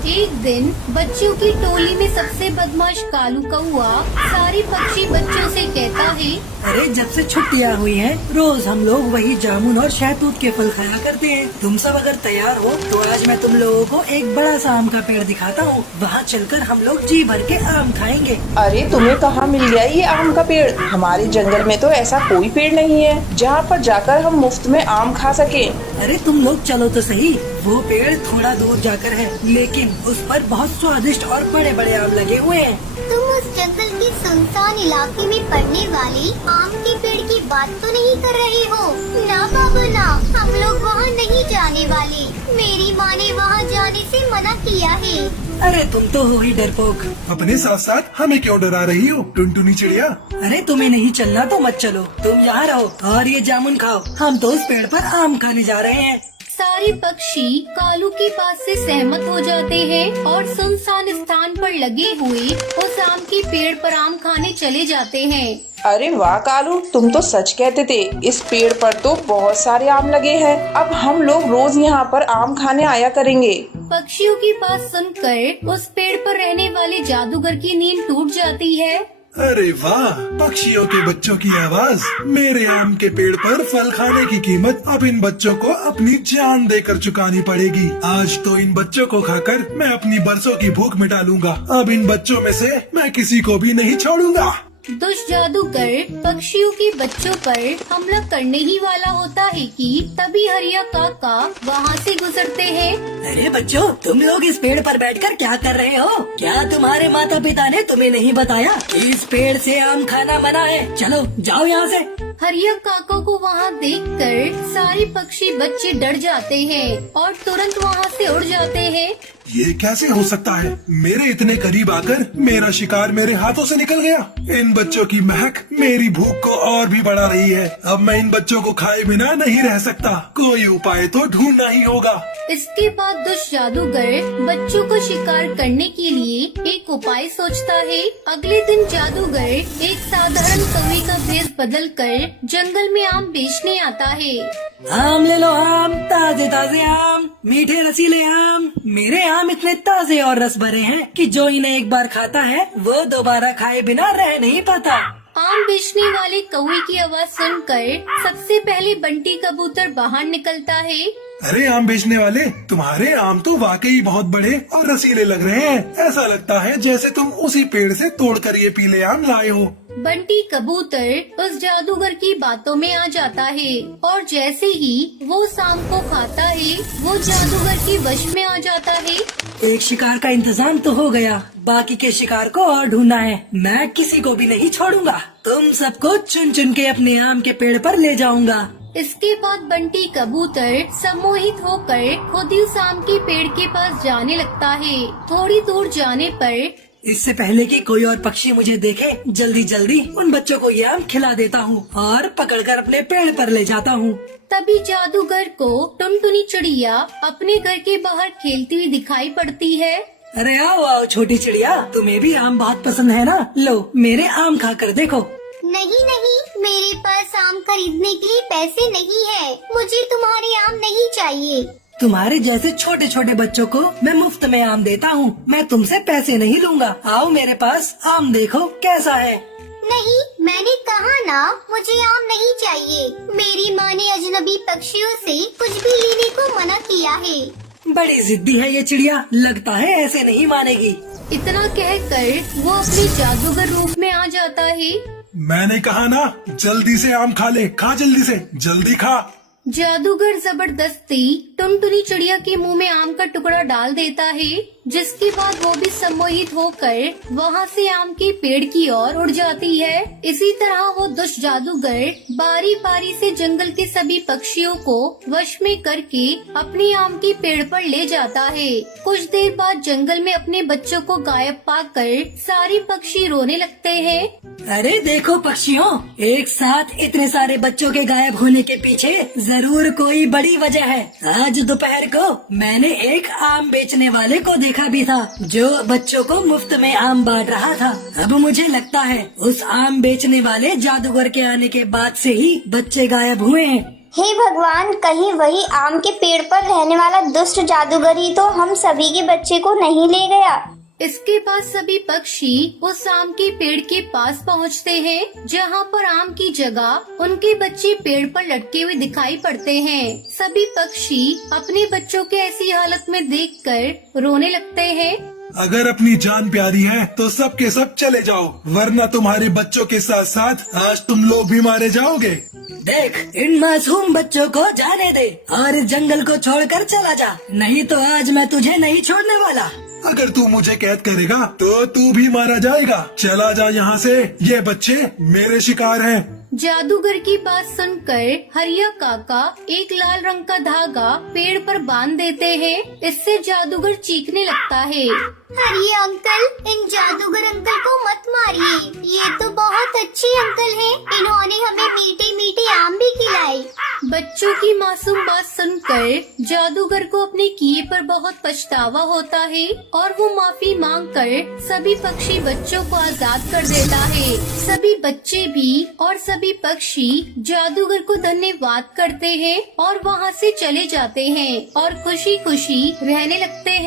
एक दिन बच्चों की टोली में सबसे बदमाश कालू कौआ सारे पक्षी बच्चों से कहता है, अरे जब से छुट्टियाँ हुई हैं, रोज हम लोग वही जामुन और शहतूत के फल खाया करते हैं। तुम सब अगर तैयार हो तो आज मैं तुम लोगों को एक बड़ा सा आम का पेड़ दिखाता हूँ। वहाँ चलकर हम लोग जी भर के आम खाएंगे। अरे तुम्हें कहाँ मिल गया ये आम का पेड़? हमारे जंगल में तो ऐसा कोई पेड़ नहीं है जहाँ पर जाकर हम मुफ्त में आम खा सके। अरे तुम लोग चलो तो सही, वो पेड़ थोड़ा दूर जाकर है, लेकिन उस पर बहुत स्वादिष्ट और बड़े बड़े आम लगे हुए हैं। तुम उस जंगल के सुनसान इलाके में पड़ने वाले आम के पेड़ की बात तो नहीं कर रहे हो? ना बाबा ना, हम लोग वहाँ नहीं जाने वाले। मेरी माँ ने वहाँ जाने से मना किया है। अरे तुम तो हो ही डरपोक। अपने साथ साथ हमें क्यों डरा रही हो टुनटुनी चिड़िया? अरे तुम्हें नहीं चलना तो मत चलो, तुम यहाँ रहो और ये जामुन खाओ। हम तो उस पेड़ पर आम खाने जा रहे हैं। सारे पक्षी कालू की बात से सहमत हो जाते हैं और सुनसान स्थान पर लगे हुए उस आम के पेड़ पर आम खाने चले जाते हैं। अरे वाह कालू, तुम तो सच कहते थे। इस पेड़ पर तो बहुत सारे आम लगे हैं। अब हम लोग रोज यहाँ पर आम खाने आया करेंगे। पक्षियों की बात सुनकर उस पेड़ पर रहने वाले जादूगर की नींद टूट जाती है। अरे वाह, पक्षियों के बच्चों की आवाज। मेरे आम के पेड़ पर फल खाने की कीमत अब इन बच्चों को अपनी जान देकर चुकानी पड़ेगी। आज तो इन बच्चों को खाकर मैं अपनी बरसों की भूख मिटा लूंगा। अब इन बच्चों में से मैं किसी को भी नहीं छोड़ूंगा। दुष्ट जादूगर पक्षियों के बच्चों पर हमला करने ही वाला होता है कि तभी हरिया काका वहाँ से गुजरते हैं। अरे बच्चों, तुम लोग इस पेड़ पर बैठकर क्या कर रहे हो? क्या तुम्हारे माता पिता ने तुम्हें नहीं बताया कि इस पेड़ से आम खाना मना है? चलो जाओ यहाँ से। हरिया काका को वहाँ देखकर सारे पक्षी बच्चे डर जाते हैं और तुरंत वहाँ से उड़ जाते हैं। ये कैसे हो सकता है? मेरे इतने करीब आकर मेरा शिकार मेरे हाथों से निकल गया। इन बच्चों की महक मेरी भूख को और भी बढ़ा रही है। अब मैं इन बच्चों को खाए बिना नहीं रह सकता। कोई उपाय तो ढूंढना ही होगा। इसके बाद दुष्ट जादूगर बच्चों को शिकार करने के लिए एक उपाय सोचता है। अगले दिन जादूगर एक साधारण कौवे का भेष बदलकर जंगल में आम बेचने आता है। आम ले लो आम, ताजे ताजे आम, मीठे रसीले आम। मेरे आम इतने ताजे और रस भरे हैं कि जो इन्हें एक बार खाता है वो दोबारा खाए बिना रह नहीं पाता। आम बेचने वाले कौवे की आवाज सुनकर सबसे पहले बंटी कबूतर बाहर निकलता है। अरे आम बेचने वाले, तुम्हारे आम तो वाकई बहुत बड़े और रसीले लग रहे हैं। ऐसा लगता है जैसे तुम उसी पेड़ से तोड़कर ये पीले आम लाए हो। बंटी कबूतर उस जादूगर की बातों में आ जाता है और जैसे ही वो उस आम को खाता है वो जादूगर के वश में आ जाता है। एक शिकार का इंतजाम तो हो गया, बाकी के शिकार को और ढूंढना है। मैं किसी को भी नहीं छोड़ूंगा। तुम सबको चुन चुन के अपने आम के पेड़ पर ले जाऊंगा। इसके बाद बंटी कबूतर सम्मोहित होकर खुद ही उस आम के पेड़ के पास जाने लगता है। थोड़ी दूर जाने पर इससे पहले कि कोई और पक्षी मुझे देखे, जल्दी जल्दी उन बच्चों को ये आम खिला देता हूँ और पकड़कर अपने पेड़ पर ले जाता हूँ। तभी जादूगर को टुनटुनी चिड़िया अपने घर के बाहर खेलती हुई दिखाई पड़ती है। अरे आओ आओ छोटी चिड़िया, तुम्हें भी आम बहुत पसंद है ना? लो मेरे आम खाकर देखो। नहीं नहीं, मेरे पास आम खरीदने के लिए पैसे नहीं है। मुझे तुम्हारे आम नहीं चाहिए। तुम्हारे जैसे छोटे छोटे बच्चों को मैं मुफ्त में आम देता हूँ। मैं तुमसे पैसे नहीं लूंगा। आओ मेरे पास आम देखो कैसा है। नहीं, मैंने कहा ना, मुझे आम नहीं चाहिए। मेरी माँ ने अजनबी पक्षियों से कुछ भी लेने को मना किया है। बड़ी जिद्दी है ये चिड़िया, लगता है ऐसे नहीं मानेगी। इतना कहकर वो अपने जादूगर रूप में आ जाता है। मैंने कहा ना, जल्दी से आम खा ले। खा जल्दी से, जल्दी खा। जादूगर जबरदस्ती टुनटुनी चिड़िया के मुंह में आम का टुकड़ा डाल देता है, जिसके बाद वो भी सम्मोहित होकर वहाँ से आम के पेड़ की ओर उड़ जाती है। इसी तरह वो दुष्ट जादूगर बारी बारी से जंगल के सभी पक्षियों को वश में करके अपने आम के पेड़ पर ले जाता है। कुछ देर बाद जंगल में अपने बच्चों को गायब पाकर सारे पक्षी रोने लगते हैं। अरे देखो पक्षियों, एक साथ इतने सारे बच्चों के गायब होने के पीछे जरूर कोई बड़ी वजह है। आज दोपहर को मैंने एक आम बेचने वाले को देखा भी था, जो बच्चों को मुफ्त में आम बांट रहा था। अब मुझे लगता है उस आम बेचने वाले जादूगर के आने के बाद से ही बच्चे गायब हुए हैं। हे भगवान, कहीं वही आम के पेड़ पर रहने वाला दुष्ट जादूगर ही तो हम सभी के बच्चे को नहीं ले गया। इसके बाद सभी पक्षी उस आम के पेड़ के पास पहुंचते हैं, जहां पर आम की जगह उनके बच्चे पेड़ पर लटके हुए दिखाई पड़ते हैं। सभी पक्षी अपने बच्चों के ऐसी हालत में देखकर रोने लगते हैं। अगर अपनी जान प्यारी है तो सब के सब चले जाओ, वरना तुम्हारे बच्चों के साथ साथ आज तुम लोग भी मारे जाओगे। देख, इन मासूम बच्चों को जाने दे और इस जंगल को छोड़कर चला जा, नहीं तो आज मैं तुझे नहीं छोड़ने वाला। अगर तू मुझे कैद करेगा तो तू भी मारा जाएगा। चला जा यहाँ से, ये बच्चे मेरे शिकार हैं। जादूगर की बात सुनकर हरिया काका एक लाल रंग का धागा पेड़ पर बांध देते हैं। इससे जादूगर चीखने लगता है। अरे अंकल, इन जादूगर अंकल को मत मारिए, ये तो बहुत अच्छे अंकल हैं। इन्होंने हमें मीठे मीठे आम भी खिलाए। बच्चों की मासूम बात सुनकर जादूगर को अपने किए पर बहुत पछतावा होता है और वो माफी मांगकर सभी पक्षी बच्चों को आजाद कर देता है। सभी बच्चे भी और सभी पक्षी जादूगर को धन्यवाद करते हैं और वहाँ से चले जाते हैं और खुशी खुशी रहने लगते हैं।